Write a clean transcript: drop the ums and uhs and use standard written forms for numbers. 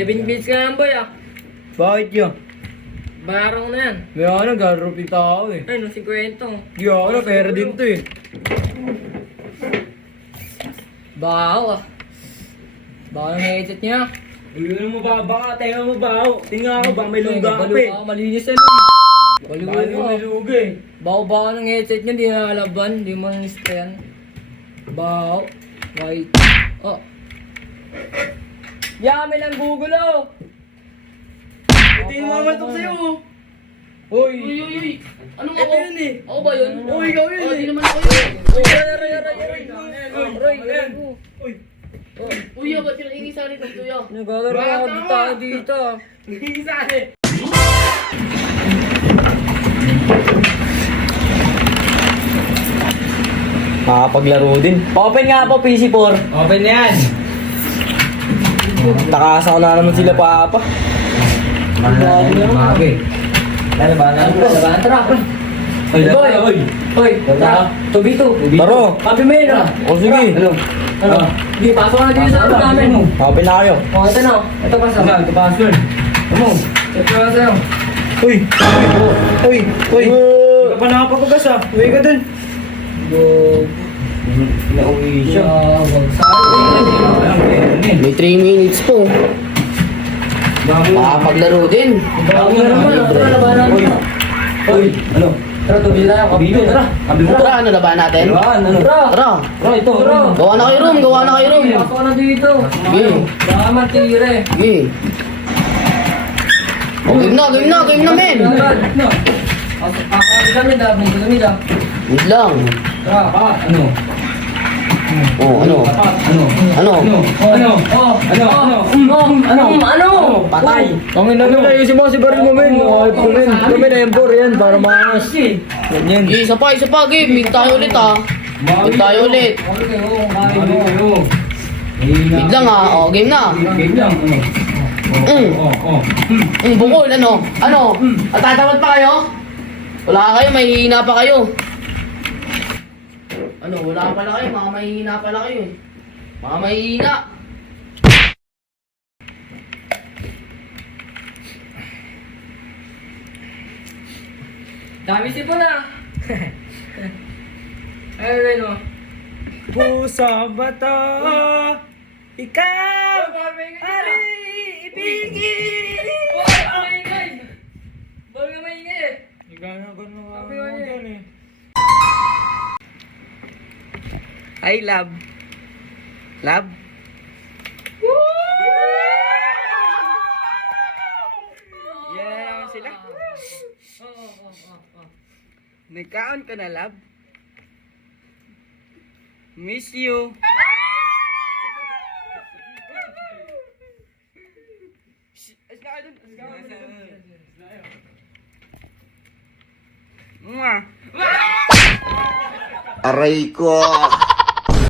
7 bits ka lang boy ah. Bakit yun? Barang na yan. May ano, garupi tao eh. Ay, no, 50. Di ako, pera din to eh. Baho ah. Baho ng headset niya. Ayun mo ba? Baka tenga mo ba? Tinga ako ba? May luga ka Balo eh. ka, malinis yan eh. Balo Baka ka. may luga eh. Baho-baho ng headset niya, di na nalaban, di mo na yan. Baho. White. Oh. Yami lang Google oh. Ito yung mamaltok sa'yo oh. Hoy. Uy. Anong Ito ako? yun eh. Ako ba yun? Oh, ikaw yun Oh, eh. di naman ako yun. Uy, ba't yung ingay sa akin ng tuyo? Nagagaro tayo dito. Hindi sa akin. Makapaglaro din. Open nga po, PC4. Open na yan. Takasa ko na naman sila papa. Bagay. Lalabanan. Laban, tara. Oy, oy. Hoy, tara. 2v2. Taro. Happy Meal ah. O sige. Ano? Di, pasok na dito sa ano namin. Open na kayo. O, ito na. Ito pa sa. Ito password. Ano? Ito pa sa'yo. Uy! Uy! Uy! Hindi ka pa nakapagpagas ah. Uwi ka dun. Nauwi siya. Wag sa'yo. May 3 minutes po. Makapaglaro din. Bago na naman. Tara, labanan. Uy, ano? Tara, 2v2 tayo. Kabilo, tara. Kabilo. Tara, ano na ba natin? Ano? Tara. Tara! Tara, ito. Tara. Gawa na kayo room! Gawa na kayo room! Pasok na dito. Sige! Baka matire. Sige! O, game na! Game na! Game na, men! Pasok kami dapat. Wait lang! Tara. Ano? O, ano? Ano? Ano? Ano? Ano? Patay! Tangin na nila, ayusin mo si Baril mo, men. Ay, po, men. Kami na M4 yan, para maangas. Ganyan. Sige, isa pa! Game! Meet tayo ulit ah! Meet tayo ulit! Wait lang ah! O, game na! Game lang, ano? Bukol, ano? Ano? Tatawad pa kayo? Wala kayo, mahihina pa kayo. Ano, wala pala kayo, mga mahihina pala kayo eh. Mga mahihina. Dami sipon na. Ayun o. Pusa bato, ikaw, ari, ibigin. Bawal nga maingay eh. Sabi ko niya. Hi, love. Love? Yan na naman sila. Nagkaon ka na, love? Miss you. Aray ko!